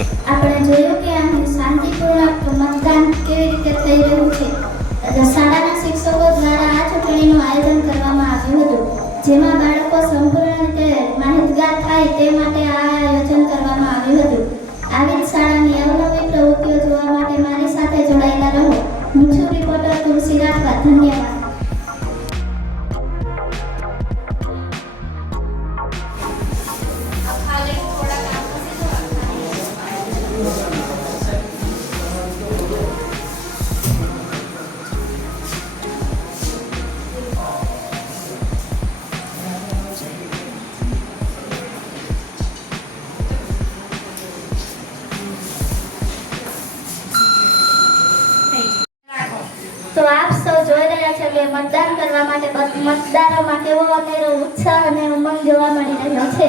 આપણે જોયું કે અહીં શાંતિપૂર્ણ મતદાન કેવી રીતે થઈ રહ્યું છે. શાળાના શિક્ષકો દ્વારા આ ચૂંટણીનું આયોજન કરવામાં આવ્યું હતું, જેમાં બાળકો સંપૂર્ણ રીતે માહિતગાર થાય તે માટે આ આયોજન કરવામાં આવ્યું હતું. આવી જ શાળાની અવનવી પ્રવૃત્તિઓ જોવા માટે મારી સાથે જોડાયેલા રહો. હું છું રિપોર્ટર તુલસી રાઠવા. ધન્યવાદ. તો આપ સૌ જોઈ રહ્યા છો કે મતદાન કરવા માટે મતદારોમાં કેવો અનેરો ઉત્સાહ અને ઉમંગ જોવા મળી રહ્યો છે.